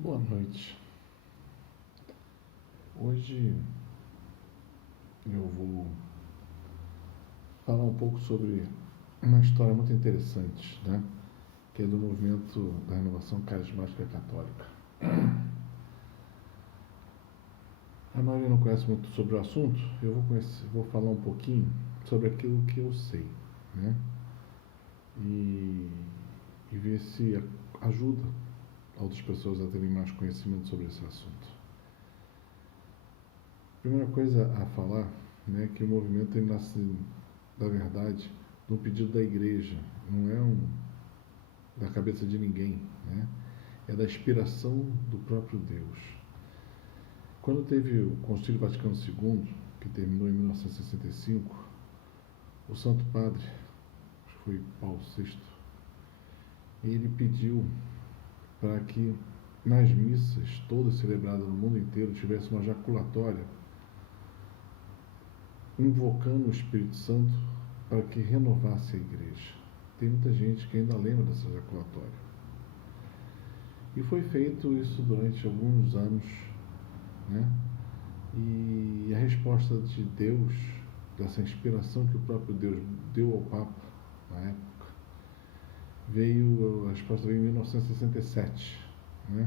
Boa noite. Hoje eu vou falar um pouco sobre uma história muito interessante, né? Que é do movimento da Renovação Carismática Católica. A maioria não conhece muito sobre o assunto, eu vou falar um pouquinho sobre aquilo que eu sei, né? E ver se ajuda outras pessoas a terem mais conhecimento sobre esse assunto. Primeira coisa a falar, né, que o movimento ele nasce, na verdade, de um pedido da igreja, não é da cabeça de ninguém, né? É da inspiração do próprio Deus. Quando teve o Concílio Vaticano II, que terminou em 1965, o Santo Padre, acho que foi Paulo VI, ele pediu para que nas missas todas celebradas no mundo inteiro tivesse uma jaculatória invocando o Espírito Santo para que renovasse a igreja. Tem muita gente que ainda lembra dessa jaculatória. E foi feito isso durante alguns anos, né? E a resposta de Deus, dessa inspiração que o próprio Deus deu ao Papa na época, a resposta veio em 1967, né?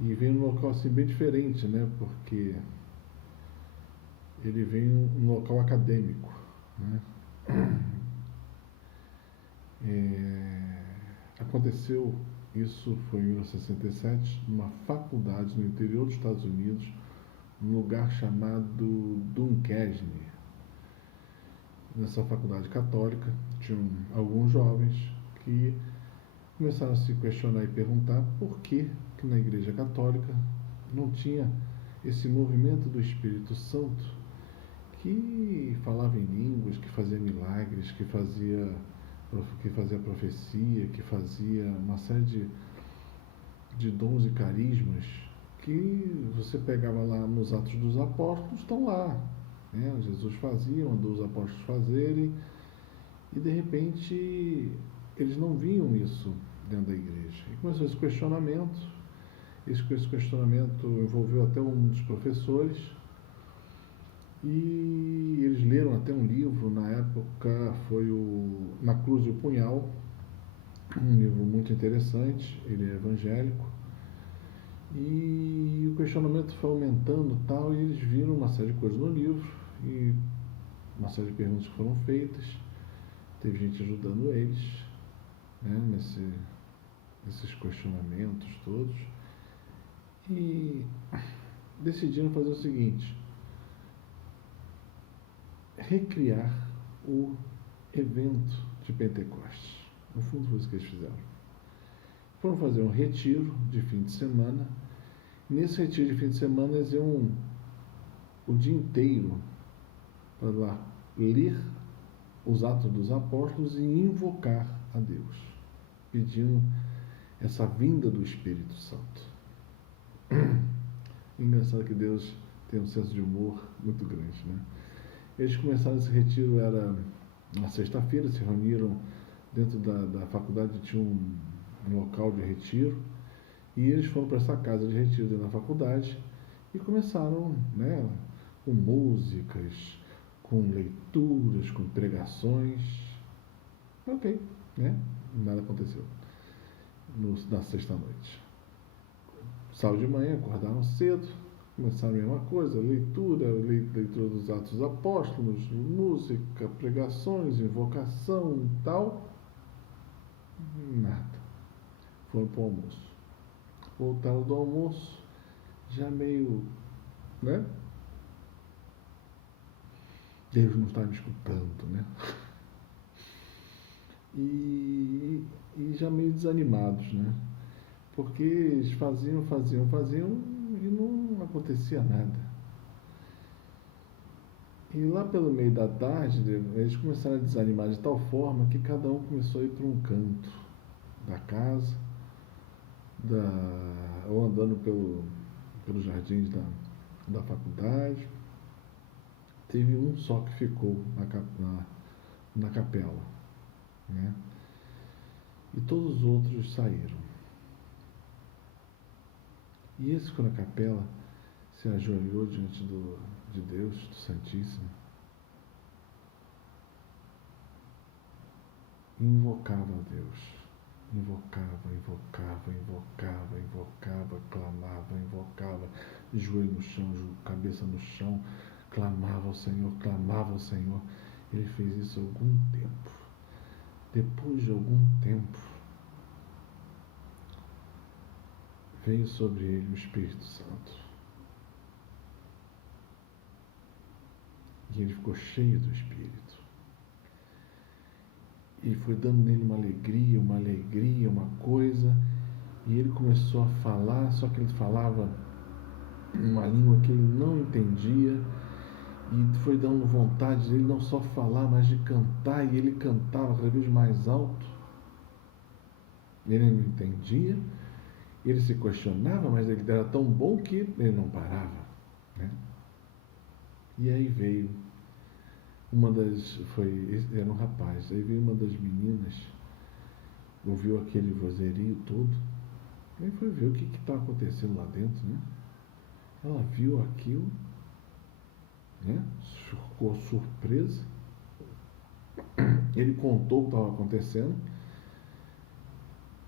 E veio num local assim bem diferente, né? Porque ele veio num local acadêmico, né? Aconteceu, isso foi em 1967, numa faculdade no interior dos Estados Unidos, num lugar chamado Duquesne. Nessa faculdade católica, tinham alguns jovens que começaram a se questionar e perguntar por que na Igreja Católica não tinha esse movimento do Espírito Santo que falava em línguas, que fazia milagres, que fazia profecia, que fazia uma série de dons e carismas que você pegava lá nos Atos dos Apóstolos, estão lá, né? Jesus fazia, mandou os apóstolos fazerem, e de repente eles não viam isso dentro da igreja. E começou esse questionamento. Esse questionamento envolveu até um dos professores, e eles leram até um livro, na época foi Na Cruz e o Punhal, um livro muito interessante, ele é evangélico, e o questionamento foi aumentando tal, e eles viram uma série de coisas no livro, e uma série de perguntas que foram feitas, teve gente ajudando eles, né, nesses questionamentos todos, e decidiram fazer o seguinte: recriar o evento de Pentecostes. No fundo foi isso que eles fizeram. Foram fazer um retiro de fim de semana. Nesse retiro de fim de semana eles iam o dia inteiro para lá ler os Atos dos Apóstolos e invocar a Deus, pedindo essa vinda do Espírito Santo. Engraçado que Deus tem um senso de humor muito grande, né? Eles começaram esse retiro, era na sexta-feira, se reuniram dentro da faculdade, tinha um local de retiro, e eles foram para essa casa de retiro dentro da faculdade e começaram, né, com músicas, com leituras, com pregações. Ok, né? Nada aconteceu na sexta-noite. Sábado de manhã, acordaram cedo, começaram a mesma coisa, leitura dos Atos dos Apóstolos, música, pregações, invocação e tal. Nada. Foram para o almoço. Voltaram do almoço, já meio, né? Deus não está me escutando, né? E já meio desanimados, né? Porque eles faziam e não acontecia nada. E lá pelo meio da tarde, eles começaram a desanimar de tal forma que cada um começou a ir para um canto da casa, ou andando pelos jardins da faculdade. Teve um só que ficou na capela, né? E todos os outros saíram. E esse ficou na capela, se ajoelhou diante de Deus, do Santíssimo, e invocava a Deus. Invocava, clamava, joelho no chão, cabeça no chão, clamava ao Senhor. Ele fez isso algum tempo. Depois de algum tempo, veio sobre ele o Espírito Santo. E ele ficou cheio do Espírito. E foi dando nele uma alegria, uma coisa. E ele começou a falar, só que ele falava uma língua que ele não entendia. E foi dando vontade dele não só falar, mas de cantar. E ele cantava cada vez mais alto. Ele não entendia. Ele se questionava, mas ele era tão bom que ele não parava, né? E aí veio era um rapaz, aí veio uma das meninas, ouviu aquele vozerio todo, e foi ver o que estava acontecendo lá dentro, né? Ela viu aquilo, né? Ficou surpresa. Ele contou o que estava acontecendo.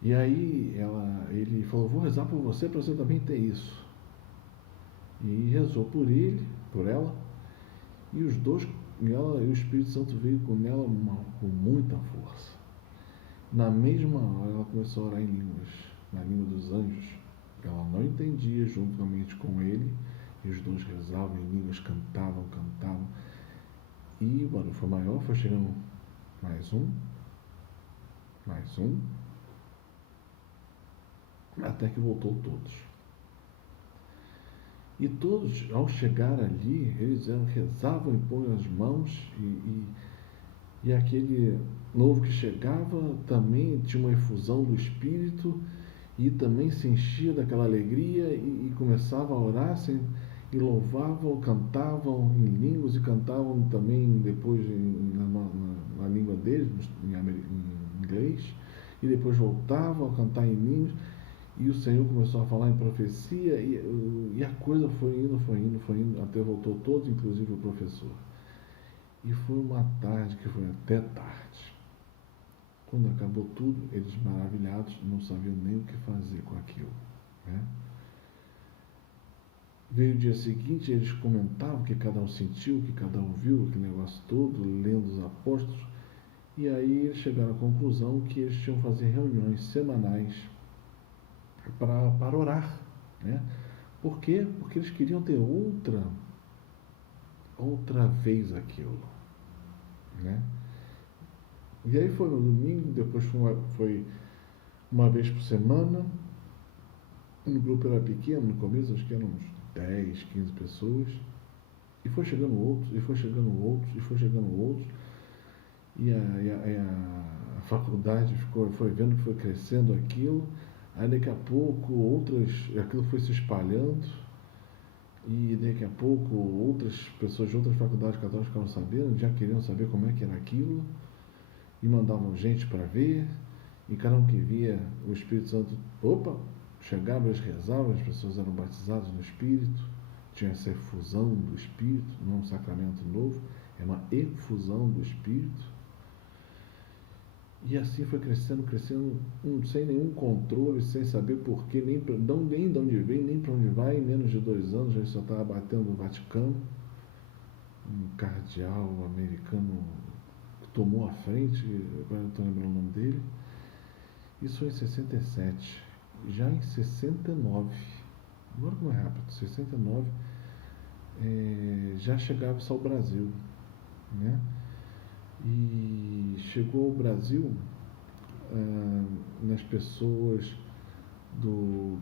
E aí ele falou, vou rezar por você para você também ter isso. E rezou por ele, por ela, e os dois, e o Espírito Santo veio com ela com muita força. Na mesma hora ela começou a orar em línguas, na língua dos anjos. Ela não entendia juntamente com ele, e os dois rezavam em línguas, cantavam. E o barulho foi maior, foi chegando mais um, até que voltou todos. E todos, ao chegar ali, eles rezavam e punham as mãos, e aquele novo que chegava também tinha uma efusão do Espírito, e também se enchia daquela alegria, e começava a orar, e louvavam, cantavam em línguas, e cantavam também depois na língua deles, em inglês, e depois voltavam a cantar em línguas. E o Senhor começou a falar em profecia, e a coisa foi indo, até voltou todos, inclusive o professor. E foi uma tarde que foi até tarde. Quando acabou tudo, eles maravilhados, não sabiam nem o que fazer com aquilo, né? Veio o dia seguinte, eles comentavam o que cada um sentiu, o que cada um viu, aquele negócio todo, lendo os apóstolos, e aí eles chegaram à conclusão que eles tinham que fazer reuniões semanais para orar, né? Por quê? Porque eles queriam ter outra vez aquilo, né? E aí foi no domingo, depois foi uma vez por semana. O grupo era pequeno no começo, acho que eram uns 10, 15 pessoas, e foi chegando outros, e a faculdade foi vendo que foi crescendo aquilo. Aí daqui a pouco aquilo foi se espalhando, e daqui a pouco outras pessoas de outras faculdades católicas ficaram sabendo, já queriam saber como é que era aquilo, e mandavam gente para ver, e cada um que via o Espírito Santo, chegava, eles rezavam, as pessoas eram batizadas no Espírito, tinha essa efusão do Espírito, não é um sacramento novo, é uma efusão do Espírito. E assim foi crescendo, sem nenhum controle, sem saber porquê, nem de onde vem, nem para onde vai. Em menos de 2 anos, a gente só estava batendo no Vaticano. Um cardeal americano que tomou a frente, agora não estou lembrando o nome dele. Isso foi em 67. Já em 69, agora como é rápido, 69, já chegava só ao Brasil, né? E chegou ao Brasil nas pessoas do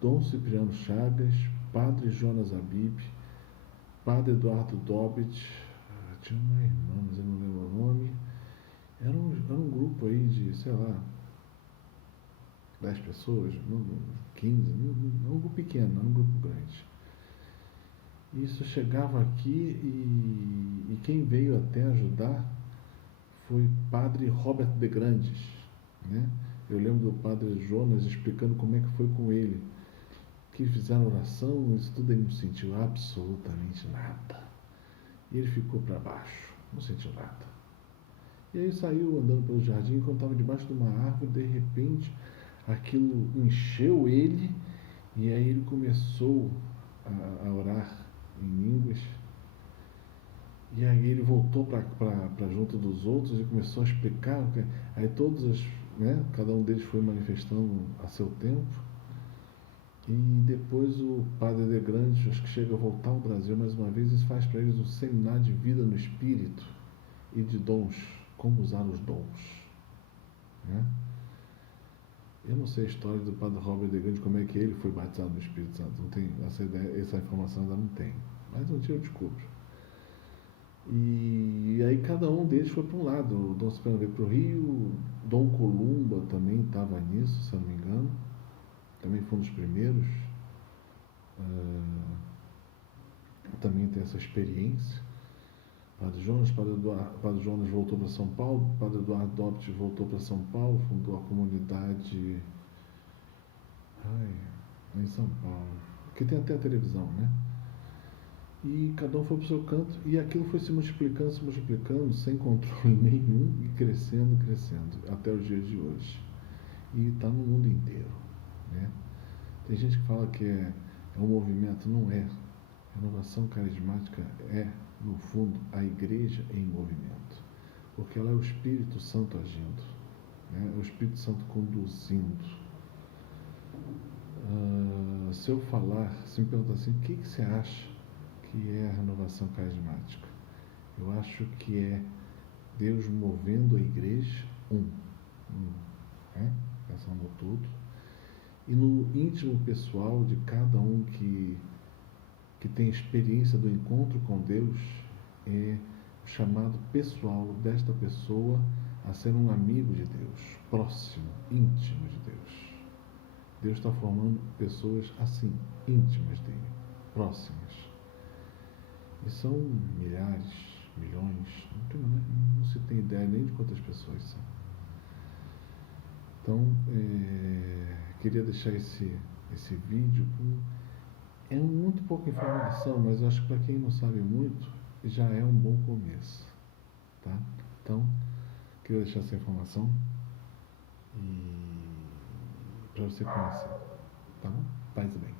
Dom Cipriano Chagas, Padre Jonas Abib, Padre Eduardo Dobit, tinha uma irmã, mas eu não lembro o nome. Era um grupo aí de, sei lá, 10 pessoas, 15, não um grupo pequeno, não um grupo grande. Isso chegava aqui, e quem veio até ajudar foi Padre Robert de Grandes, né? Eu lembro do Padre Jonas explicando como é que foi com ele, que fizeram oração, isso tudo ele não sentiu absolutamente nada. E ele ficou para baixo, não sentiu nada. E aí saiu andando pelo jardim, enquanto estava debaixo de uma árvore, de repente aquilo encheu ele, e aí ele começou a orar em línguas. E aí ele voltou para junto dos outros e começou a explicar. Aí todos, né, cada um deles foi manifestando a seu tempo. E depois o padre de Grandes, acho que chega a voltar ao Brasil mais uma vez, e faz para eles um seminário de vida no Espírito e de dons, como usar os dons. Né? Eu não sei a história do padre Robert de Grandes, como é que ele foi batizado no Espírito Santo. Não tem essa ideia, essa informação ainda não tem. Mas um dia eu descubro. E aí cada um deles foi para um lado. O Dom Cipriano veio para o Rio, Dom Columba também estava nisso, se eu não me engano. Também foi um dos primeiros. Também tem essa experiência. Padre Jonas voltou para São Paulo, Padre Eduardo Dopt voltou para São Paulo, fundou a comunidade em São Paulo, que tem até a televisão, né? E cada um foi para o seu canto, e aquilo foi se multiplicando, sem controle nenhum, e crescendo, até os dias de hoje. E está no mundo inteiro. Né? Tem gente que fala que é um movimento, não é. Renovação carismática é, no fundo, a igreja em movimento. Porque ela é o Espírito Santo agindo. Né? É o Espírito Santo conduzindo. Se eu falar, se me perguntar assim, o que você acha que é a renovação carismática? Eu acho que é Deus movendo a igreja, né? Pensando no tudo, e no íntimo pessoal de cada um que tem experiência do encontro com Deus, é o chamado pessoal desta pessoa a ser um amigo de Deus, próximo, íntimo de Deus. Deus está formando pessoas assim, íntimas dele, próximas. E são milhares, milhões, não se tem ideia nem de quantas pessoas são. Então, queria deixar esse vídeo é muito pouca informação, mas eu acho que para quem não sabe muito, já é um bom começo. Tá? Então, queria deixar essa informação para você conhecer. Tá bom? Paz e bem.